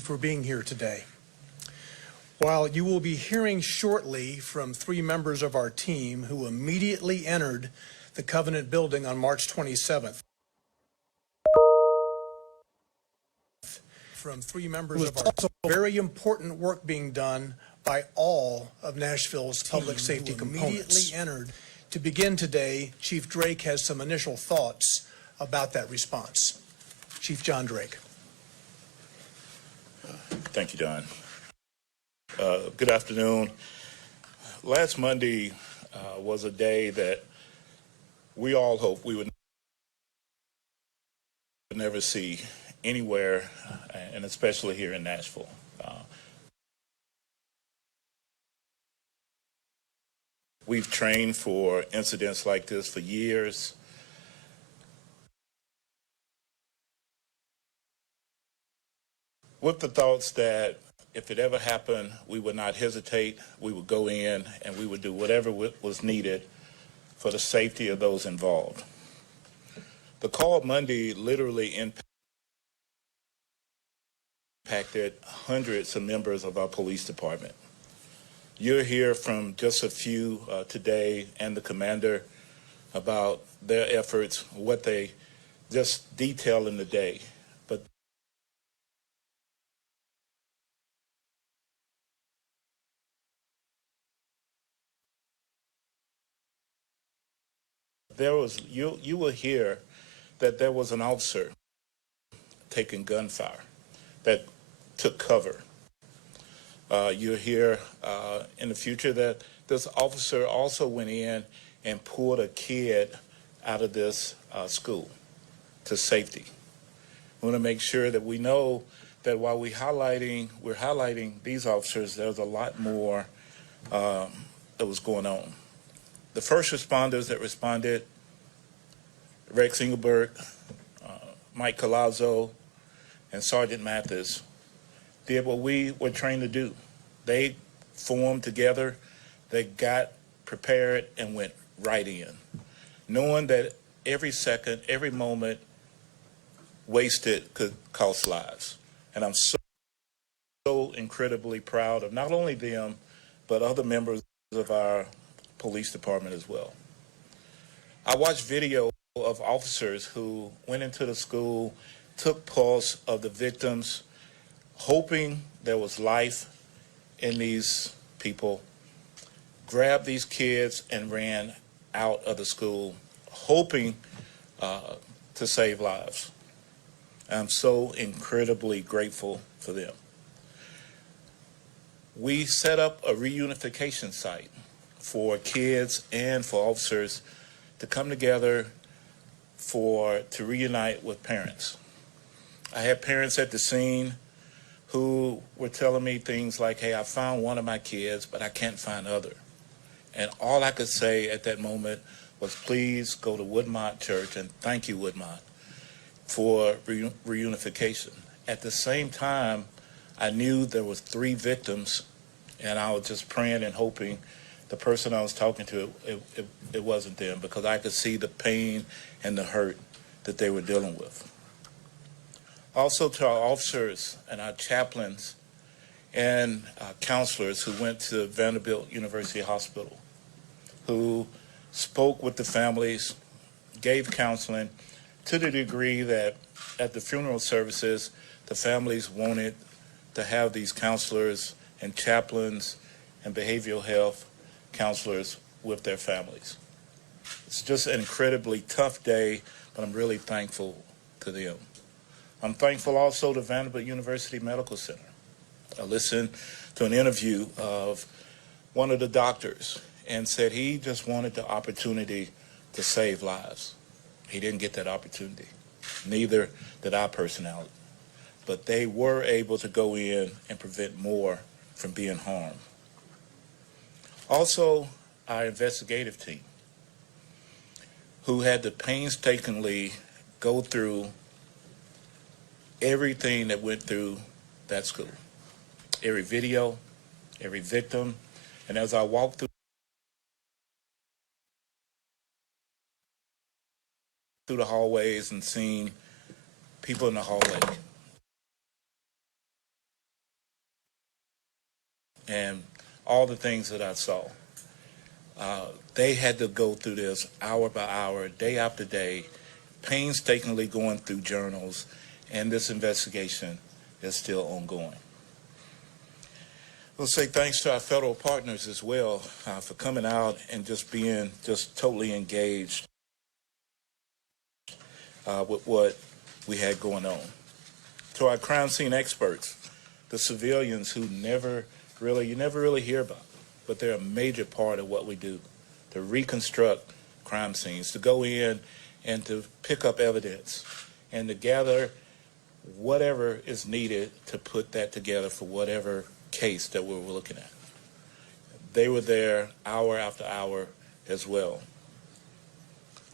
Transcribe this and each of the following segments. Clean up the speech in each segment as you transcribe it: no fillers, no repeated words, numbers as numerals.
for being here today. While you will be hearing shortly from three members of our team who immediately entered the Covenant building on March 27th, from three members of our team, very important work being done by all of Nashville's public safety components. Immediately entered. To begin today, Chief Drake has some initial thoughts about that response. Chief John Drake. Thank you, Don. Good afternoon. Last Monday was a day that we all hoped we would never see anywhere, and especially here in Nashville. We've trained for incidents like this for years. With the thoughts that if it ever happened, we would not hesitate, we would go in and we would do whatever was needed for the safety of those involved. The call Monday literally impacted hundreds of members of our police department. You'll hear from just a few today and the commander about their efforts, what they just detail in the day. But there was, you will hear that there was an officer taking gunfire that took cover. You'll hear in the future that this officer also went in and pulled a kid out of this school to safety. We want to make sure that we know that while we're highlighting these officers, there's a lot more that was going on. The first responders that responded, Rex Engelberg, Mike Colazzo, and Sergeant Mathis, did what we were trained to do. They formed together, they got prepared and went right in, knowing that every second, every moment wasted could cost lives. And I'm so incredibly proud of not only them, but other members of our police department as well. I watched video of officers who went into the school, took pulse of the victims, hoping there was life in these people, grabbed these kids and ran out of the school, hoping to save lives. I'm so incredibly grateful for them. We set up a reunification site for kids and for officers to come together to reunite with parents. I had parents at the scene who were telling me things like, hey, I found one of my kids, but I can't find other. And all I could say at that moment was, please go to Woodmont Church and thank you, Woodmont, for reunification. At the same time, I knew there was 3 victims, and I was just praying and hoping the person I was talking to, it wasn't them, because I could see the pain and the hurt that they were dealing with. Also to our officers and our chaplains and counselors who went to Vanderbilt University Hospital, who spoke with the families, gave counseling to the degree that at the funeral services, the families wanted to have these counselors and chaplains and behavioral health counselors with their families. It's just an incredibly tough day, but I'm really thankful to them. I'm thankful also to Vanderbilt University Medical Center. I listened to an interview of one of the doctors and said he just wanted the opportunity to save lives. He didn't get that opportunity. Neither did our personnel. But they were able to go in and prevent more from being harmed. Also, our investigative team, who had to painstakingly go through everything that went through that school, every video, every victim. And as I walked through the hallways and seen people in the hallway, and all the things that I saw. They had to go through this hour by hour, day after day, painstakingly going through journals, and this investigation is still ongoing. We'll say thanks to our federal partners as well for coming out and just being just totally engaged with what we had going on. To our crime scene experts, the civilians who you never really hear about, but they're a major part of what we do, to reconstruct crime scenes, to go in and to pick up evidence and to gather whatever is needed to put that together for whatever case that we were looking at. They were there hour after hour as well.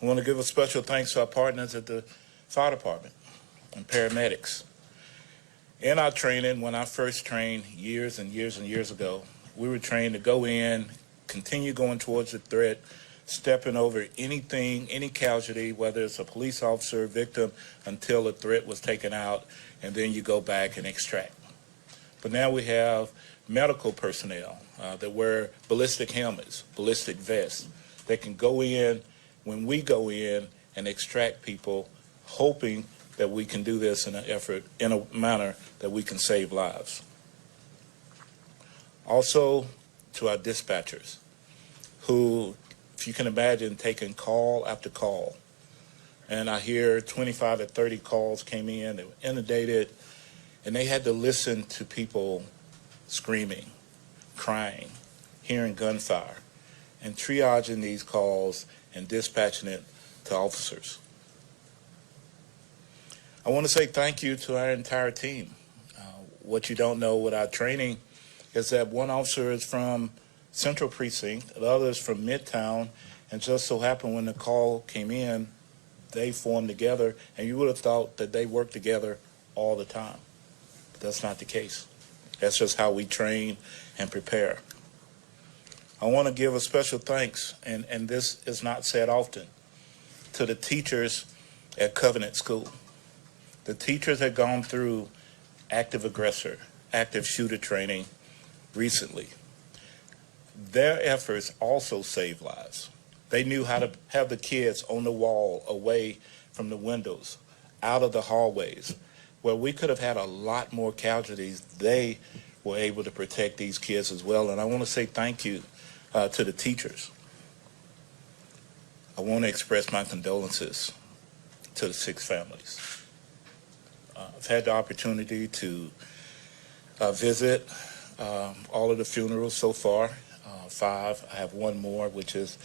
I want to give a special thanks to our partners at the fire department and paramedics. In our training, when I first trained years and years and years ago, we were trained to go in, continue going towards the threat, stepping over anything, any casualty, whether it's a police officer, victim, until the threat was taken out, and then you go back and extract. But now we have medical personnel that wear ballistic helmets, ballistic vests, that can go in when we go in and extract people, hoping that we can do this in a manner that we can save lives. Also, to our dispatchers, who, if you can imagine, taking call after call. And I hear 25 to 30 calls came in, they were inundated, and they had to listen to people screaming, crying, hearing gunfire, and triaging these calls and dispatching it to officers. I want to say thank you to our entire team. What you don't know with our training is that one officer is from Central Precinct, the other is from Midtown, and just so happened when the call came in, they formed together, and you would have thought that they worked together all the time. But that's not the case. That's just how we train and prepare. I want to give a special thanks, and this is not said often, to the teachers at Covenant School. The teachers had gone through active aggressor, active shooter training recently. Their efforts also saved lives. They knew how to have the kids on the wall, away from the windows, out of the hallways, where we could have had a lot more casualties. They were able to protect these kids as well, and I want to say thank you to the teachers. I want to express my condolences to the 6 families. I've had the opportunity to visit all of the funerals so far, 5. I have one more, which is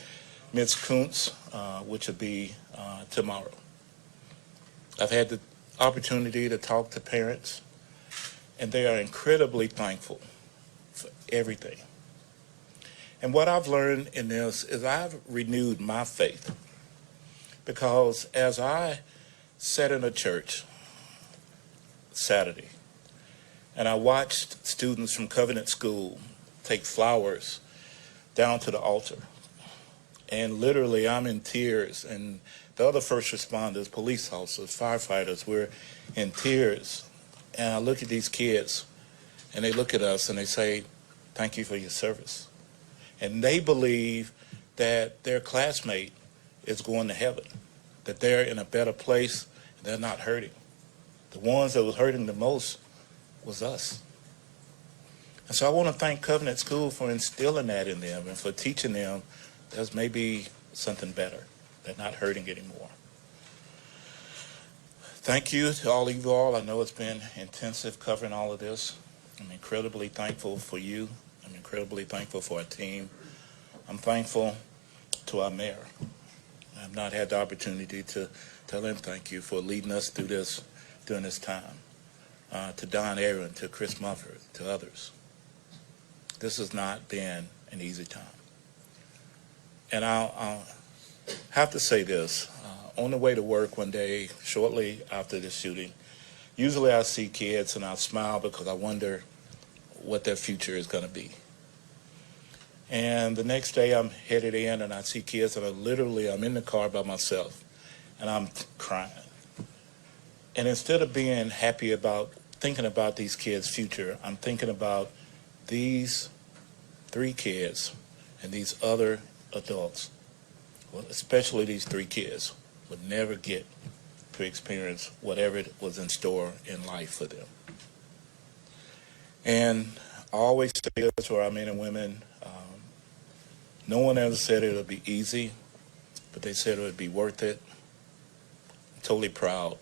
Ms. Kuntz, which will be tomorrow. I've had the opportunity to talk to parents, and they are incredibly thankful for everything. And what I've learned in this is I've renewed my faith, because as I sat in a church Saturday, and I watched students from Covenant School take flowers down to the altar, and literally I'm in tears, and the other first responders, police officers, firefighters, we're in tears. And I look at these kids, and they look at us, and they say, thank you for your service. And they believe that their classmate is going to heaven, that they're in a better place, and they're not hurting. The ones that was hurting the most was us. And so I want to thank Covenant School for instilling that in them and for teaching them there's maybe something better. They're not hurting anymore. Thank you to all of you all. I know it's been intensive covering all of this. I'm incredibly thankful for you. I'm incredibly thankful for our team. I'm thankful to our mayor. I've not had the opportunity to tell him thank you for leading us through this during this time. To Don Aaron, to Chris Mufford, to others. This has not been an easy time. And I'll have to say this. On the way to work one day, shortly after the shooting, usually I see kids and I smile because I wonder what their future is going to be. And the next day I'm headed in and I see kids and I'm in the car by myself and I'm crying. And instead of being happy about thinking about these kids' future, I'm thinking about these 3 kids and these other adults, well, especially these 3 kids, would never get to experience whatever was in store in life for them. And I always say this to our men and women, no one ever said it would be easy, but they said it would be worth it. I'm totally proud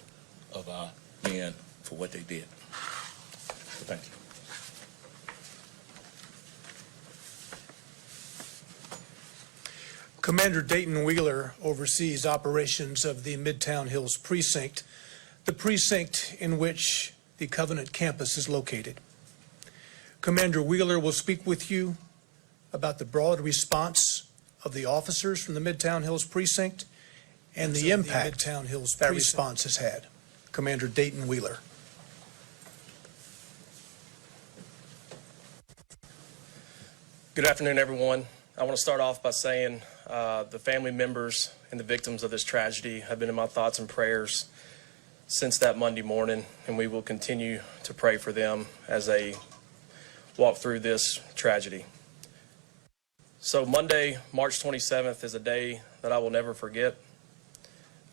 of our men for what they did. So thank you. Commander Dayton Wheeler oversees operations of the Midtown Hills Precinct, the precinct in which the Covenant campus is located. Commander Wheeler will speak with you about the broad response of the officers from the Midtown Hills Precinct and the impact that response has had. Commander Dayton Wheeler. Good afternoon, everyone. I want to start off by saying the family members and the victims of this tragedy have been in my thoughts and prayers since that Monday morning, and we will continue to pray for them as they walk through this tragedy. So Monday, March 27th is a day that I will never forget.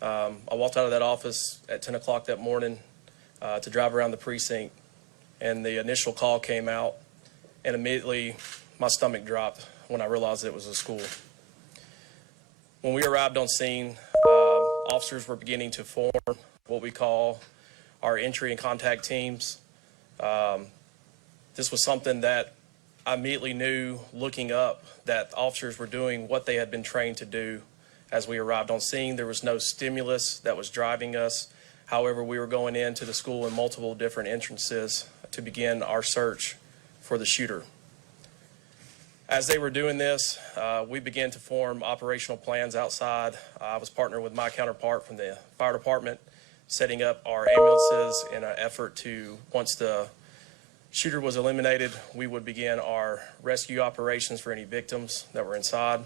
I walked out of that office at 10 o'clock that morning to drive around the precinct, and the initial call came out, and immediately my stomach dropped when I realized it was a school. When we arrived on scene, officers were beginning to form what we call our entry and contact teams. This was something that I immediately knew, looking up, that officers were doing what they had been trained to do. As we arrived on scene, there was no stimulus that was driving us. However, we were going into the school in multiple different entrances to begin our search for the shooter. As they were doing this, we began to form operational plans outside. I was partnered with my counterpart from the fire department, setting up our ambulances in an effort to, once the shooter was eliminated, we would begin our rescue operations for any victims that were inside.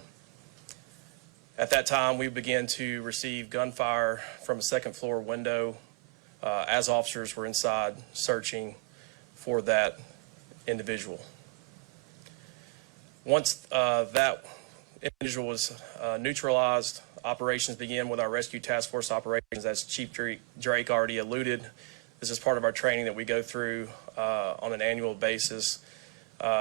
At that time, we began to receive gunfire from a second floor window as officers were inside searching for that individual. Once that individual was neutralized, operations began with our rescue task force operations, as Chief Drake already alluded. This is part of our training that we go through on an annual basis,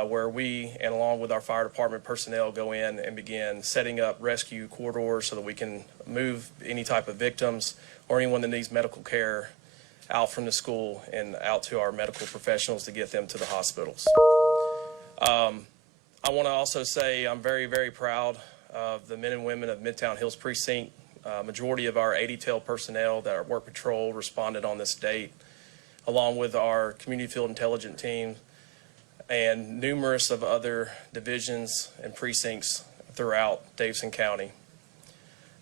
where we, and along with our fire department personnel, go in and begin setting up rescue corridors so that we can move any type of victims or anyone that needs medical care out from the school and out to our medical professionals to get them to the hospitals. I want to also say I'm very, very proud of the men and women of Midtown Hills Precinct. Majority of our 80-tail personnel that are work patrol responded on this date, along with our community field intelligence team and numerous of other divisions and precincts throughout Davidson County.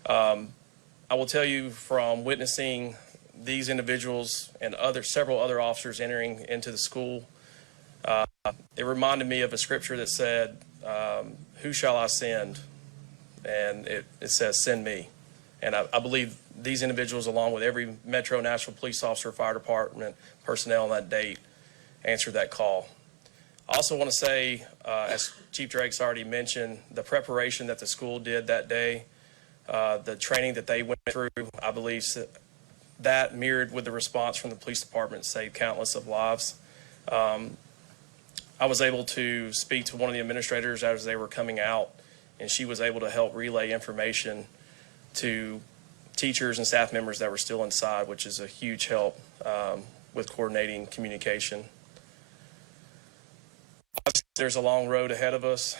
I will tell you, from witnessing these individuals and several other officers entering into the school, it reminded me of a scripture that said, who shall I send? And it says, send me. And I believe these individuals, along with every Metro Nashville police officer, fire department personnel on that date, answered that call. I also want to say, as Chief Drake's already mentioned, the preparation that the school did that day, the training that they went through, I believe that mirrored with the response from the police department saved countless of lives. I was able to speak to one of the administrators as they were coming out, and she was able to help relay information to teachers and staff members that were still inside, which is a huge help with coordinating communication. There's a long road ahead of us.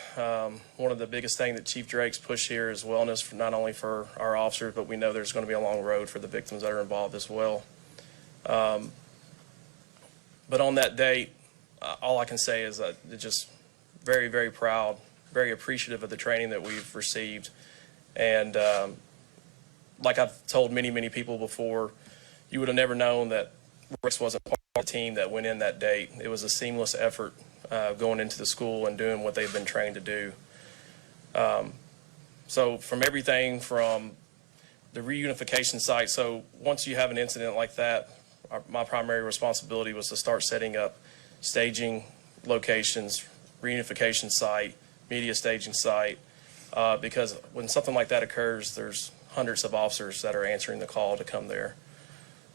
One of the biggest things that Chief Drake's pushed here is wellness, for not only for our officers, but we know there's going to be a long road for the victims that are involved as well. But on that date, all I can say is that just very, very proud, very appreciative of the training that we've received. And like I've told many, many people before, you would have never known that Rex wasn't part of the team that went in that date. It was a seamless effort going into the school and doing what they've been trained to do. So from everything from the reunification site, so once you have an incident like that, my primary responsibility was to start setting up staging locations, reunification site, media staging site, because when something like that occurs, there's hundreds of officers that are answering the call to come there.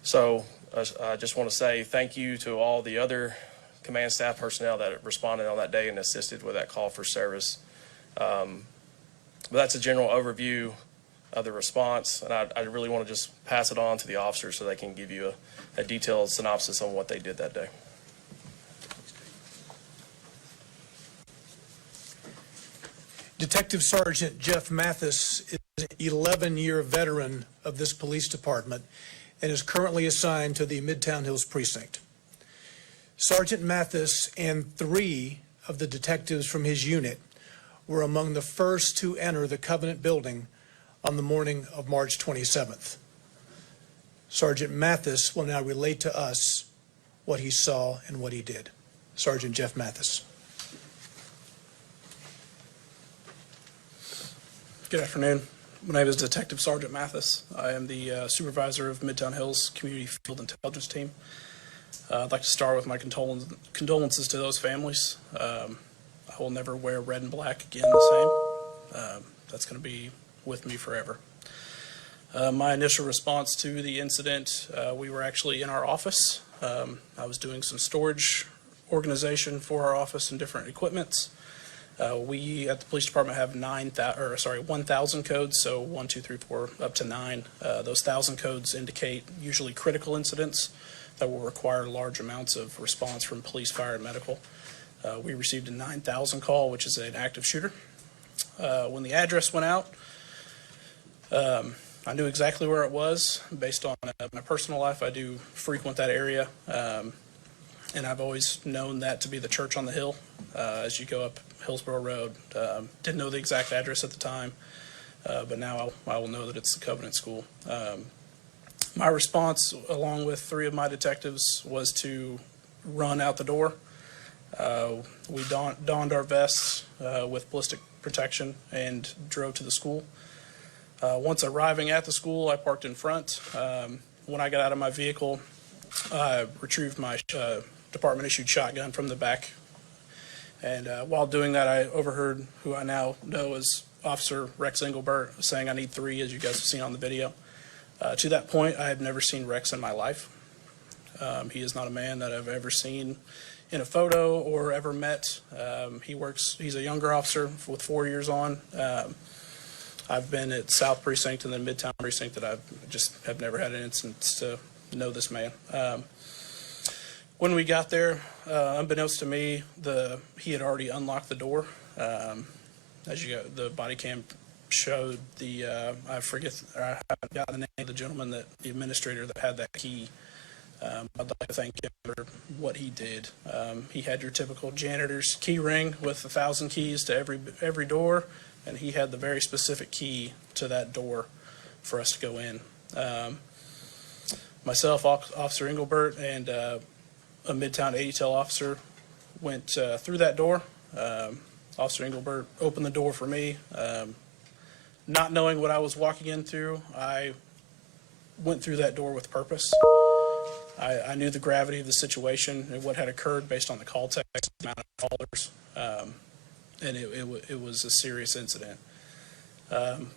So I just want to say thank you to all the other command staff personnel that responded on that day and assisted with that call for service. But that's a general overview of the response, and I really want to just pass it on to the officers so they can give you a detailed synopsis on what they did that day. Detective Sergeant Jeff Mathis is an 11-year veteran of this police department and is currently assigned to the Midtown Hills Precinct. Sergeant Mathis and 3 of the detectives from his unit were among the first to enter the Covenant building on the morning of March 27th. Sergeant Mathis will now relate to us what he saw and what he did. Sergeant Jeff Mathis. Good afternoon. My name is Detective Sergeant Mathis. I am the supervisor of Midtown Hills Community Field Intelligence Team. I'd like to start with my condolences to those families. I will never wear red and black again the same. That's going to be with me forever. My initial response to the incident, we were actually in our office. I was doing some storage organization for our office and different equipments. We at the police department have 1,000 codes, so 1, 2, 3, 4, up to 9. Those 1,000 codes indicate usually critical incidents that will require large amounts of response from police, fire, and medical. We received a 9,000 call, which is an active shooter. When the address went out, I knew exactly where it was. Based on my personal life, I do frequent that area, and I've always known that to be the church on the hill as you go up Hillsborough Road. Didn't know the exact address at the time, but now I will know that it's the Covenant School. My response, along with 3 of my detectives, was to run out the door. We donned our vests with ballistic protection and drove to the school. Once arriving at the school, I parked in front. When I got out of my vehicle, I retrieved my department-issued shotgun from the back. And while doing that, I overheard who I now know as Officer Rex Engelbert saying, "I need 3," as you guys have seen on the video. To that point, I have never seen Rex in my life. He is not a man that I've ever seen in a photo or ever met. He's a younger officer with 4 years on. I've been at South Precinct and then Midtown Precinct that I just have never had an instance to know this man. When we got there, unbeknownst to me, he had already unlocked the door. The body cam showed I haven't got the name of the gentleman, the administrator that had that key. I'd like to thank him for what he did. He had your typical janitor's key ring with 1,000 keys to every door, and he had the very specific key to that door for us to go in. Myself, Officer Engelbert, and a Midtown 80-tail officer went through that door. Officer Engelbert opened the door for me. Not knowing what I was walking into, I went through that door with purpose. I knew the gravity of the situation and what had occurred based on the call text, the amount of callers, and it was a serious incident.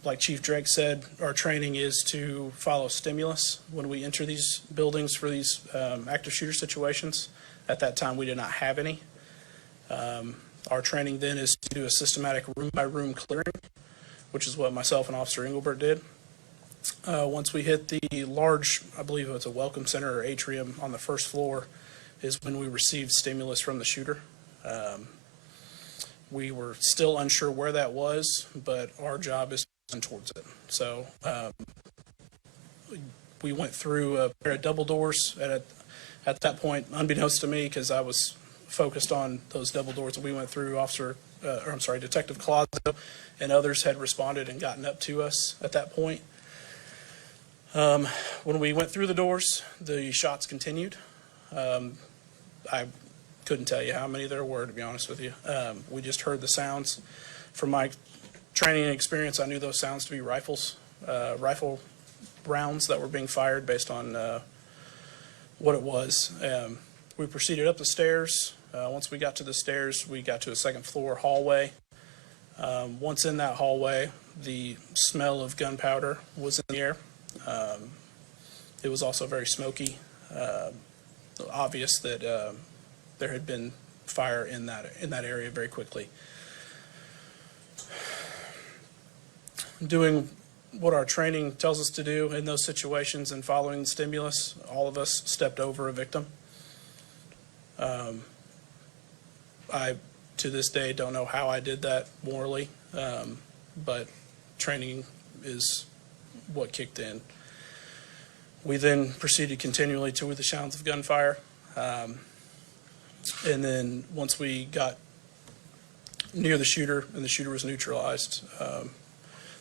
Like Chief Drake said, our training is to follow stimulus when we enter these buildings for these active shooter situations. At that time, we did not have any. Our training then is to do a systematic room-by-room clearing, which is what myself and Officer Engelbert did. Once we hit the large, I believe it's a welcome center or atrium on the first floor, is when we received stimulus from the shooter. We were still unsure where that was, but our job is to run towards it. So we went through a pair of double doors at that point, unbeknownst to me, because I was focused on those double doors that we went through. Detective Clozo and others had responded and gotten up to us at that point. When we went through the doors, the shots continued. I couldn't tell you how many there were, to be honest with you. We just heard the sounds. From my training and experience, I knew those sounds to be rifle rounds that were being fired based on what it was. We proceeded up the stairs. Once we got to the stairs, we got to a second floor hallway. Once in that hallway, the smell of gunpowder was in the air. It was also very smoky. Obvious that there had been fire in that area very quickly. Doing what our training tells us to do in those situations and following the stimulus, all of us stepped over a victim. I, to this day, don't know how I did that morally, but training is what kicked in. We then proceeded continually to the sounds of gunfire. And then once we got near the shooter and the shooter was neutralized,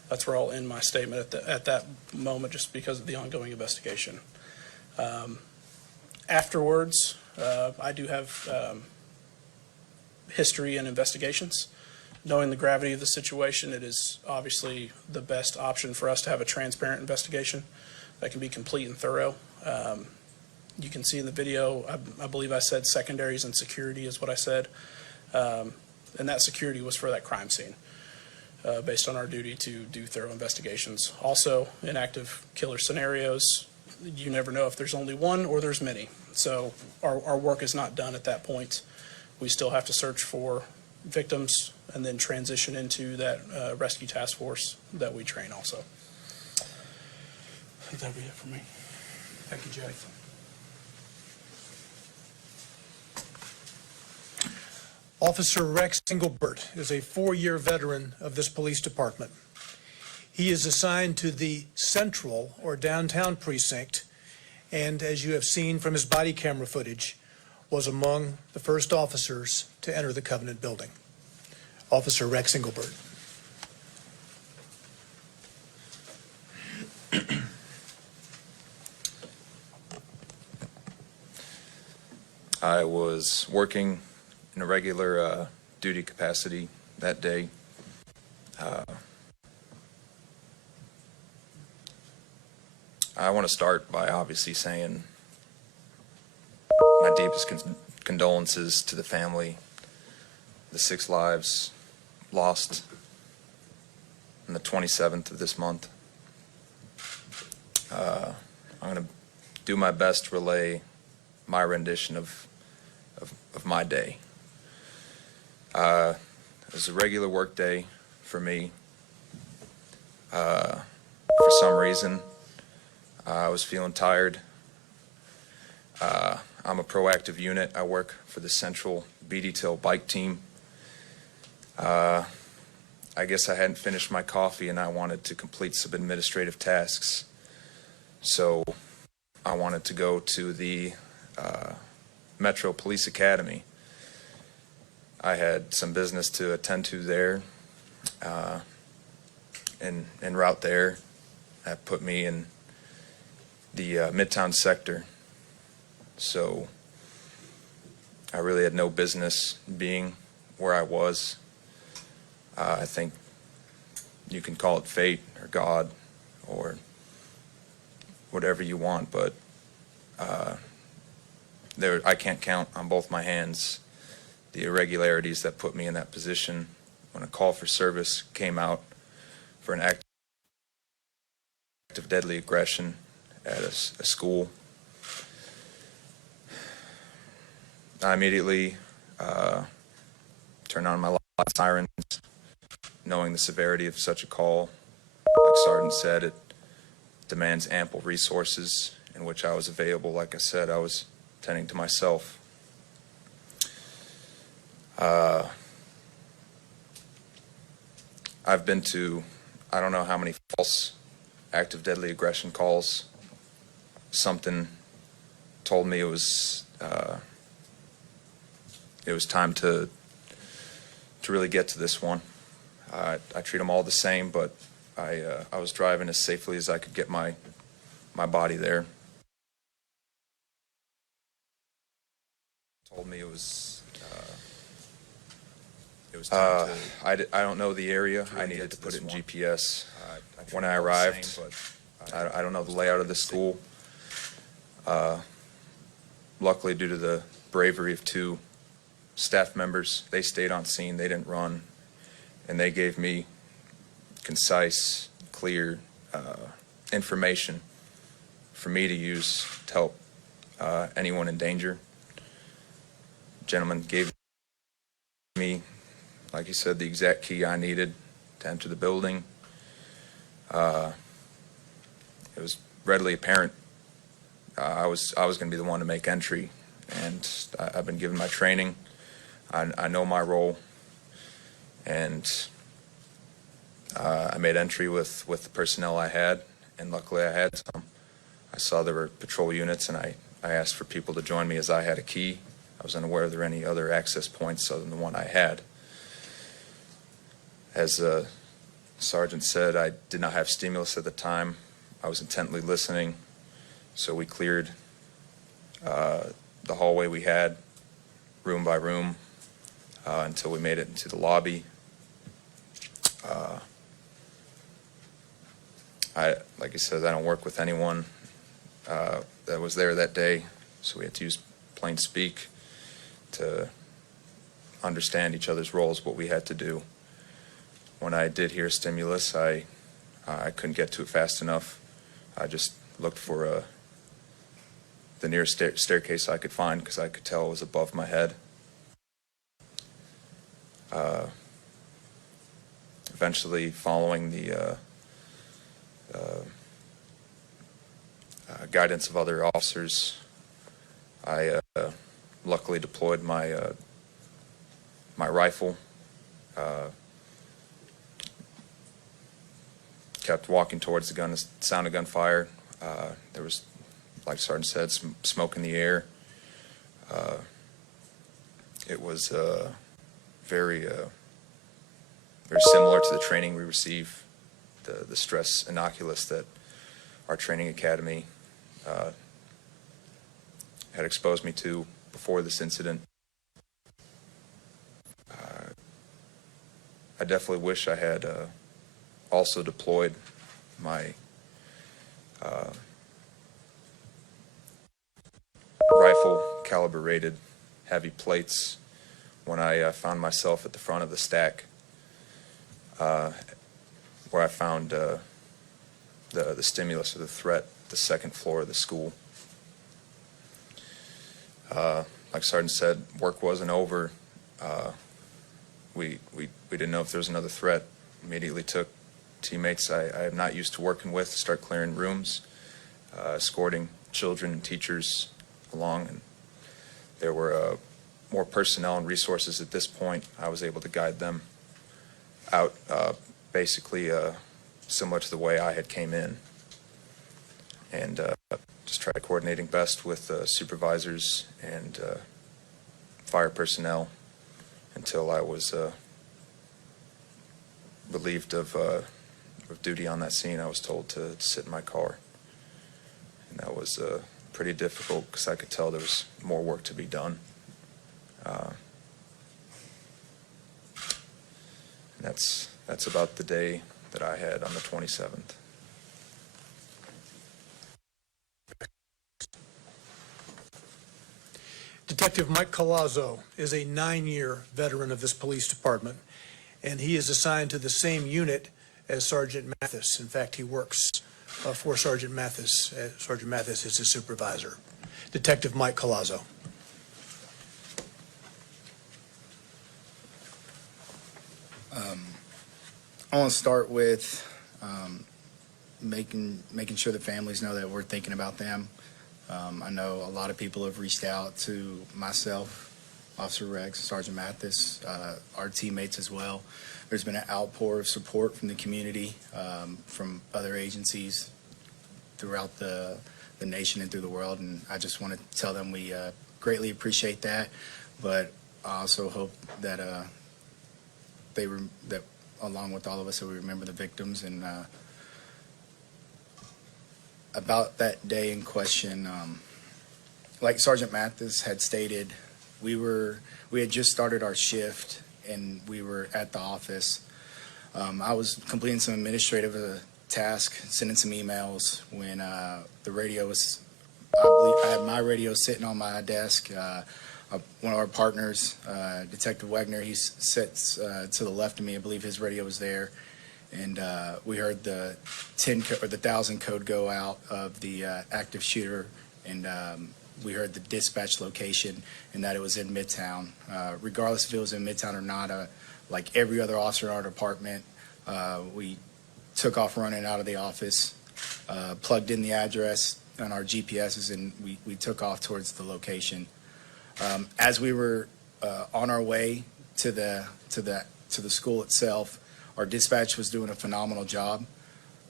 that's where I'll end my statement at that moment, just because of the ongoing investigation. Afterwards, I do have history in investigations. Knowing the gravity of the situation, it is obviously the best option for us to have a transparent investigation that can be complete and thorough. You can see in the video, I believe I said secondaries and security is what I said. And that security was for that crime scene, based on our duty to do thorough investigations. Also, in active killer scenarios, you never know if there's only one or there's many. So our work is not done at that point. We still have to search for victims and then transition into that rescue task force that we train also. I think that would be it for me. Thank you, Jay. Officer Rex Engelbert is a 4-year veteran of this police department. He is assigned to the Central or Downtown Precinct, and as you have seen from his body camera footage, was among the first officers to enter the Covenant building. Officer Rex Engelbert. I was working in a regular duty capacity that day. I want to start by obviously saying my deepest condolences to the family, the 6 lives lost on the 27th of this month. I'm going to do my best to relay my rendition of my day. It was a regular work day for me. For some reason, I was feeling tired. I'm a proactive unit. I work for the Central B-Detail bike team. I guess I hadn't finished my coffee and I wanted to complete some administrative tasks. So I wanted to go to the Metro Police Academy. I had some business to attend to there. En route there, that put me in the Midtown sector. So I really had no business being where I was. I think you can call it fate or God or whatever you want, but I can't count on both my hands the irregularities that put me in that position when a call for service came out for an act of deadly aggression at a school. I immediately turned on my light sirens, knowing the severity of such a call. Like Sergeant said, it demands ample resources, in which I was available. Like I said, I was tending to myself. I've been to, I don't know how many false active deadly aggression calls. Something told me it was time to really get to this one. I treat them all the same, but I was driving as safely as I could get my body there. Told me it was time to, I don't know the area. I needed to put it in GPS. When I arrived, I don't know the layout of the school. Luckily, due to the bravery of 2 staff members, they stayed on scene. They didn't run, and they gave me concise, clear information for me to use to help anyone in danger. Gentleman gave me, like he said, the exact key I needed to enter the building. It was readily apparent I was going to be the one to make entry, and I've been given my training. I know my role, and I made entry with the personnel I had, and luckily I had some. I saw there were patrol units, and I asked for people to join me as I had a key. I was unaware there were any other access points other than the one I had. As the sergeant said, I did not have stimulus at the time. I was intently listening, so we cleared the hallway we had, room by room, until we made it into the lobby. Like I said, I don't work with anyone that was there that day, so we had to use plain speak to understand each other's roles, what we had to do. When I did hear stimulus, I couldn't get to it fast enough. I just looked for the nearest staircase I could find, because I could tell it was above my head. Eventually, following the guidance of other officers, I luckily deployed my rifle. Kept walking towards the gun, the sound of gunfire. There was, like Sergeant said, some smoke in the air. It was very similar to the training we receive, the stress inoculus that our training academy had exposed me to before this incident. I definitely wish I had also deployed my rifle caliber rated heavy plates when I found myself at the front of the stack, where I found the stimulus or the threat, the second floor of the school. Like Sergeant said, work wasn't over. We didn't know if there was another threat. Immediately took teammates I am not used to working with to start clearing rooms, escorting children and teachers along, and there were more personnel and resources at this point. I was able to guide them out, basically similar to the way I had came in, and just tried coordinating best with supervisors and fire personnel until I was relieved of duty on that scene. I was told to sit in my car, and that was pretty difficult because I could tell there was more work to be done. And that's about the day that I had on the 27th. Detective Mike Colazzo is a 9-year veteran of this police department, and he is assigned to the same unit as Sergeant Mathis. In fact, he works for Sergeant Mathis. Sergeant Mathis is his supervisor. Detective Mike Colazzo. I want to start with making sure the families know that we're thinking about them. I know a lot of people have reached out to myself, Officer Rex, Sergeant Mathis, our teammates as well. There's been an outpour of support from the community, from other agencies throughout the nation and through the world, and I just want to tell them we greatly appreciate that, but I also hope that that along with all of us, that we remember the victims. And about that day in question, like Sergeant Mathis had stated, we had just started our shift and we were at the office. I was completing some administrative task, sending some emails when the radio was, I believe I had my radio sitting on my desk. One of our partners, Detective Wagner, he sits to the left of me. I believe his radio was there. And we heard the 1,000 code go out of the active shooter, and we heard the dispatch location and that it was in Midtown. Regardless if it was in Midtown or not, like every other officer in our department, we took off running out of the office, plugged in the address on our GPSs, and we took off towards the location. As we were on our way to the school itself, our dispatch was doing a phenomenal job.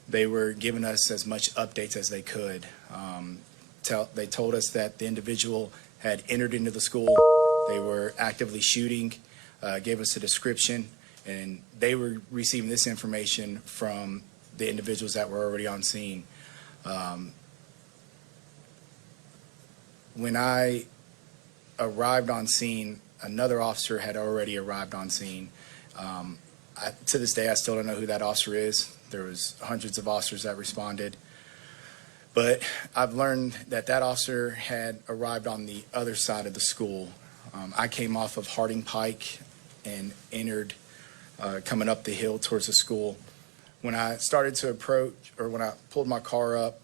They were giving us as much updates as they could. They told us that the individual had entered into the school. They were actively shooting, gave us a description, and they were receiving this information from the individuals that were already on scene. When I arrived on scene, another officer had already arrived on scene. To this day, I still don't know who that officer is. There was hundreds of officers that responded. But I've learned that that officer had arrived on the other side of the school. I came off of Harding Pike and entered coming up the hill towards the school. When I started to approach, or when I pulled my car up,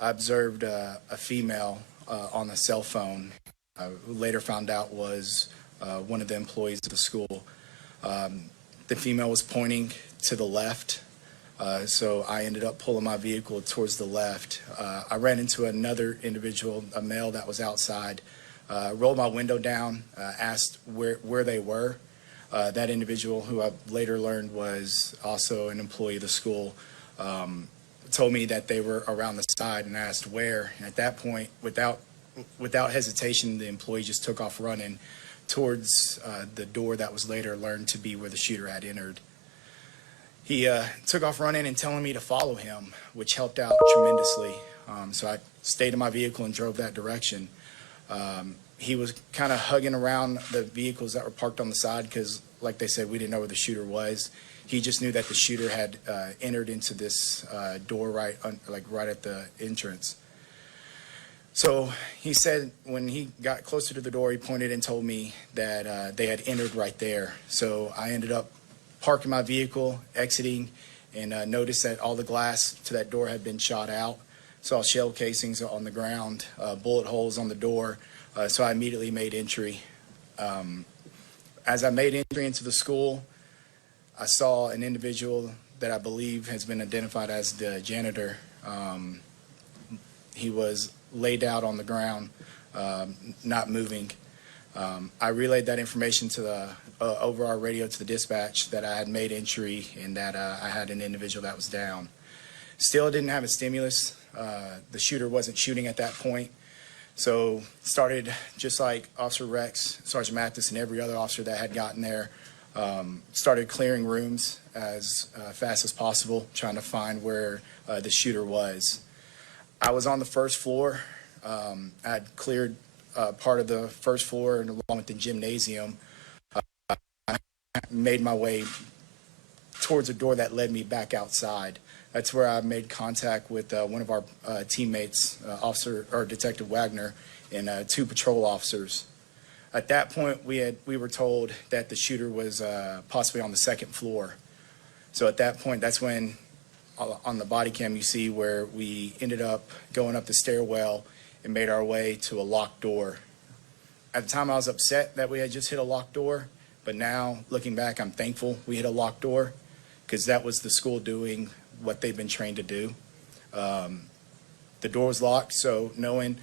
I observed a female on a cell phone, who later found out was one of the employees of the school. The female was pointing to the left, so I ended up pulling my vehicle towards the left. I ran into another individual, a male that was outside, rolled my window down, asked where they were. That individual, who I later learned was also an employee of the school, told me that they were around the side, and asked where. And at that point, without hesitation, the employee just took off running towards the door that was later learned to be where the shooter had entered. He took off running and telling me to follow him, which helped out tremendously. So I stayed in my vehicle and drove that direction. He was kind of hugging around the vehicles that were parked on the side because, like they said, we didn't know where the shooter was. He just knew that the shooter had entered into this door right at the entrance. So he said when he got closer to the door, he pointed and told me that they had entered right there. So I ended up parking my vehicle, exiting, and noticed that all the glass to that door had been shot out. Saw shell casings on the ground, bullet holes on the door. So I immediately made entry. As I made entry into the school, I saw an individual that I believe has been identified as the janitor. He was laid out on the ground, not moving. I relayed that information to over our radio to the dispatch that I had made entry and that I had an individual that was down. Still didn't have a stimulus. The shooter wasn't shooting at that point. So started, just like Officer Rex, Sergeant Mathis, and every other officer that had gotten there, started clearing rooms as fast as possible, trying to find where the shooter was. I was on the first floor. I had cleared part of the first floor and along with the gymnasium. I made my way towards a door that led me back outside. That's where I made contact with one of our teammates, Detective Wagner, and two patrol officers. At that point, we were told that the shooter was possibly on the second floor. So at that point, that's when on the body cam you see where we ended up going up the stairwell and made our way to a locked door. At the time, I was upset that we had just hit a locked door, but now looking back, I'm thankful we hit a locked door because that was the school doing what they've been trained to do. The door was locked, so knowing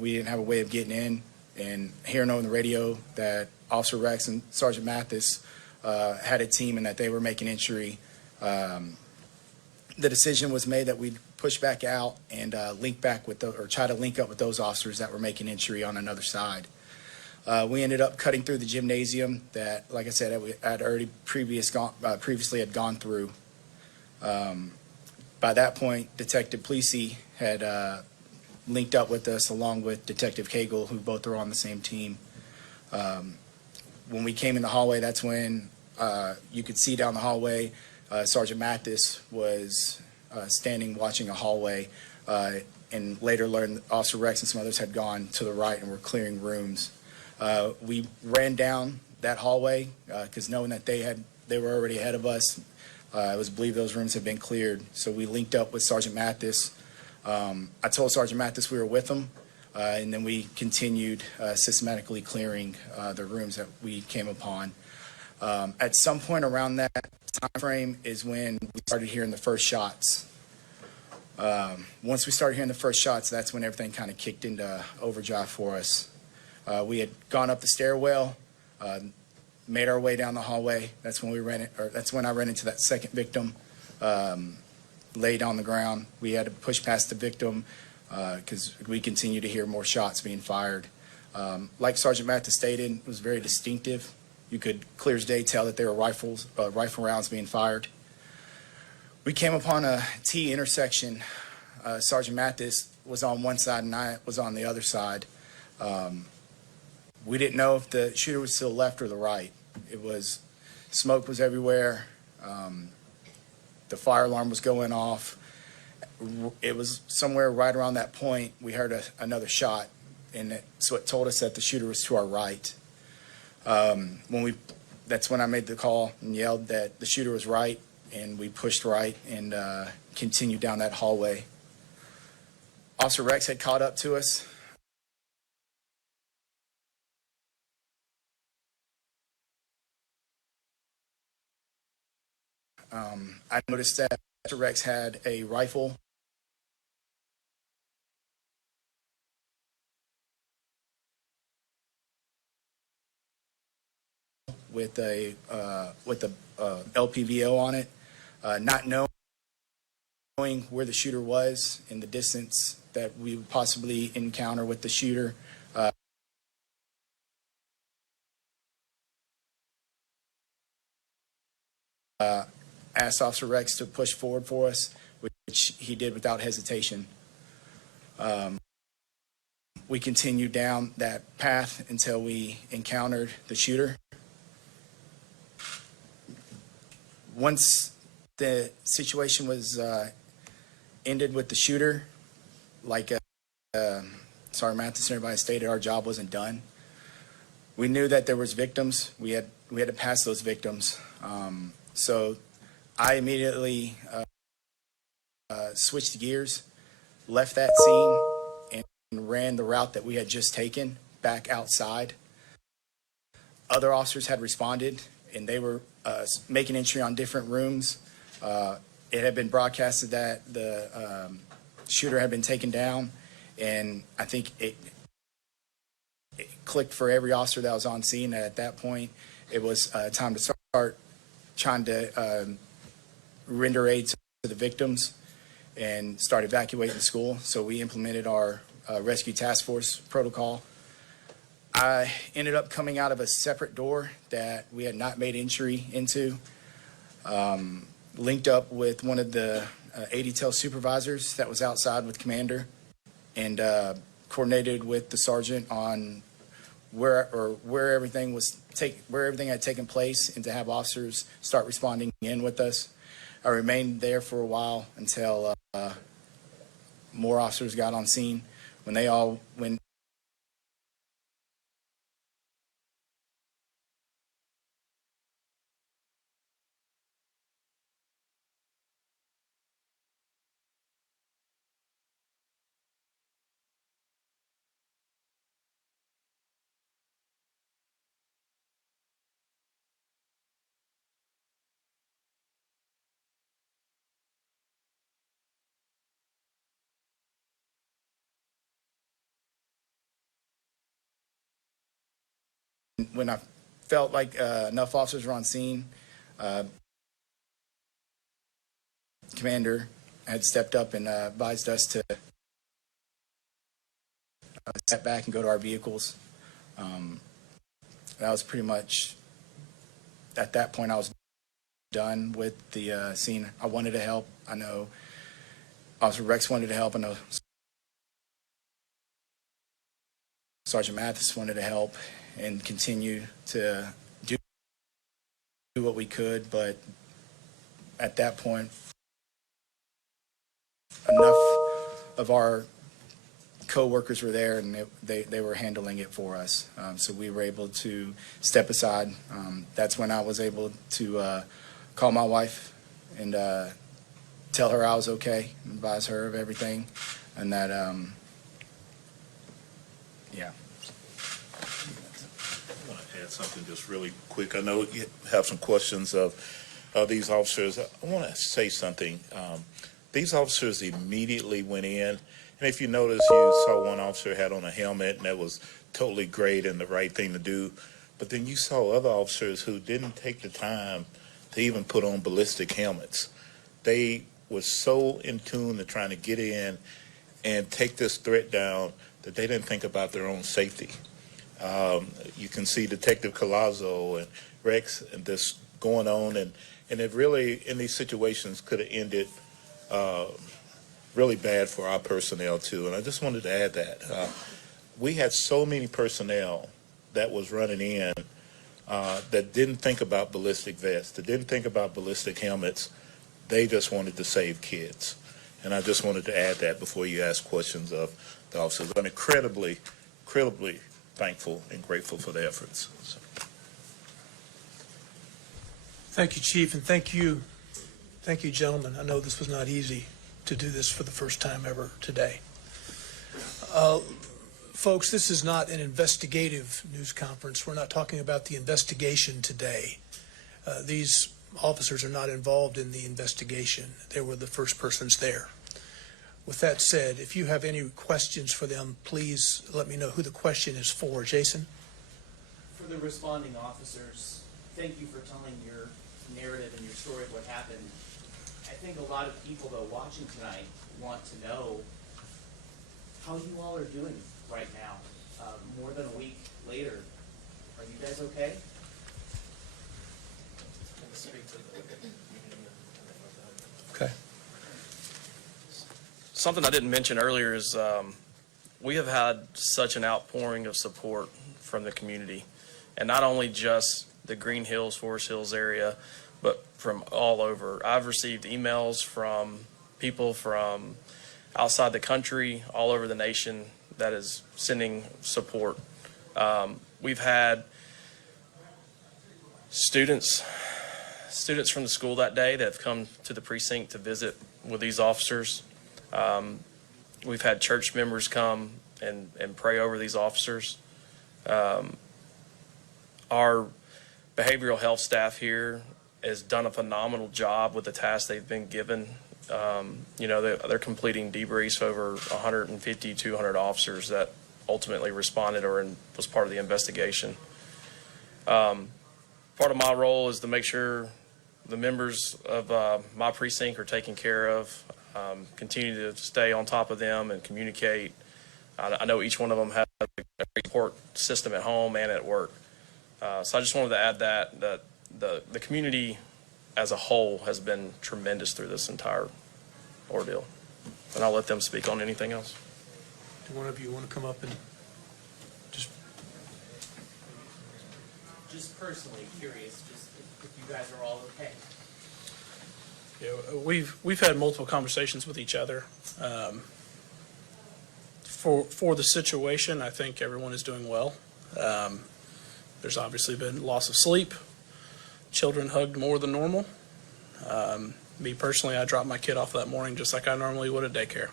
we didn't have a way of getting in, and hearing on the radio that Officer Rex and Sergeant Mathis had a team and that they were making entry, the decision was made that we'd push back out and link back with try to link up with those officers that were making entry on another side. We ended up cutting through the gymnasium that, like I said, we had already previously had gone through. By that point, Detective Plesey had linked up with us along with Detective Cagle, who both were on the same team. When we came in the hallway, that's when you could see down the hallway Sergeant Mathis was standing watching a hallway, and later learned Officer Rex and some others had gone to the right and were clearing rooms. We ran down that hallway because knowing that they were already ahead of us, it was believed those rooms had been cleared. So we linked up with Sergeant Mathis. I told Sergeant Mathis we were with him, and then we continued systematically clearing the rooms that we came upon. At some point around that time frame is when we started hearing the first shots. Once we started hearing the first shots, that's when everything kind of kicked into overdrive for us. We had gone up the stairwell, made our way down the hallway. That's when I ran into that second victim, laid on the ground. We had to push past the victim because we continued to hear more shots being fired. Like Sergeant Mathis stated, it was very distinctive. You could clear as day tell that there were rifle rounds being fired. We came upon a T intersection. Sergeant Mathis was on one side and I was on the other side. We didn't know if the shooter was to the left or the right. Smoke was everywhere. The fire alarm was going off. It was somewhere right around that point we heard another shot, and so it told us that the shooter was to our right. That's when I made the call and yelled that the shooter was right, and we pushed right and continued down that hallway. Officer Rex had caught up to us. I noticed that Officer Rex had a rifle with a LPVO on it, not knowing where the shooter was in the distance that we would possibly encounter with the shooter. Asked Officer Rex to push forward for us, which he did without hesitation. We continued down that path until we encountered the shooter. Once the situation was ended with the shooter, like Sergeant Mathis and everybody stated, our job wasn't done. We knew that there was victims. We had to pass those victims. So I immediately switched gears, left that scene, and ran the route that we had just taken back outside. Other officers had responded, and they were making entry on different rooms. It had been broadcasted that the shooter had been taken down, and I think it clicked for every officer that was on scene that at that point it was time to start trying to render aid to the victims and start evacuating the school. So we implemented our rescue task force protocol. I ended up coming out of a separate door that we had not made entry into, linked up with one of the ADTEL supervisors that was outside with Commander, and coordinated with the sergeant on where everything had taken place, and to have officers start responding in with us. I remained there for a while until more officers got on scene. When I felt like enough officers were on scene, Commander had stepped up and advised us to step back and go to our vehicles. That was pretty much, at that point, I was done with the scene. I wanted to help. I know Officer Rex wanted to help. I know Sergeant Mathis wanted to help and continue to do what we could, but at that point, enough of our co-workers were there, and they were handling it for us. So we were able to step aside. That's when I was able to call my wife and tell her I was okay, advise her of everything, and that, yeah. I want to add something just really quick. I know you have some questions of these officers. I want to say something. These officers immediately went in, and if you notice, you saw one officer had on a helmet, and that was totally great and the right thing to do. But then you saw other officers who didn't take the time to even put on ballistic helmets. They were so in tune to trying to get in and take this threat down that they didn't think about their own safety. You can see Detective Collazo and Rex and this going on, and it really, in these situations, could have ended really bad for our personnel too. And I just wanted to add that. We had so many personnel that was running in that didn't think about ballistic vests, that didn't think about ballistic helmets. They just wanted to save kids. And I just wanted to add that before you ask questions of the officers. I'm incredibly thankful and grateful for their efforts. So. Thank you, Chief, and thank you, gentlemen. I know this was not easy to do this for the first time ever today. Folks, this is not an investigative news conference. We're not talking about the investigation today. These officers are not involved in the investigation. They were the first persons there. With that said, if you have any questions for them, please let me know who the question is for. Jason? For the responding officers, thank you for telling your narrative and your story of what happened. I think a lot of people, though, watching tonight want to know how you all are doing right now. More than a week later, are you guys okay? Okay. Something I didn't mention earlier is we have had such an outpouring of support from the community, and not only just the Green Hills, Forest Hills area, but from all over. I've received emails from people from outside the country, all over the nation, that is sending support. We've had students from the school that day that have come to the precinct to visit with these officers. We've had church members come and pray over these officers. Our behavioral health staff here has done a phenomenal job with the tasks they've been given. They're completing debriefs over 150, 200 officers that ultimately responded or was part of the investigation. Part of my role is to make sure the members of my precinct are taken care of, continue to stay on top of them and communicate. I know each one of them has a support system at home and at work. So I just wanted to add that the community as a whole has been tremendous through this entire ordeal. And I'll let them speak on anything else. Do one of you want to come up and just... Just personally curious, just if you guys are all okay. Yeah, we've had multiple conversations with each other. For the situation, I think everyone is doing well. There's obviously been loss of sleep. Children hugged more than normal. Me personally, I dropped my kid off that morning just like I normally would at daycare.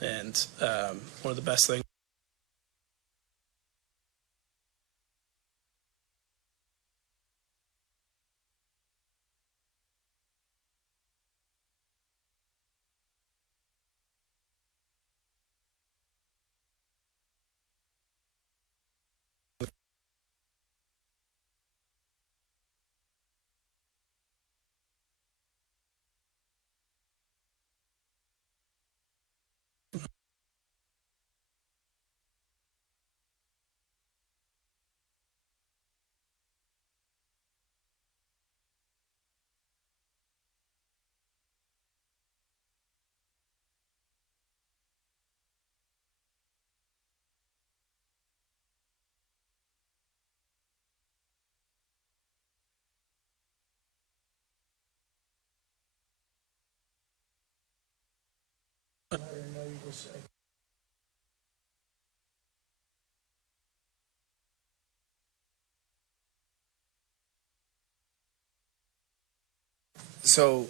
And one of the best things So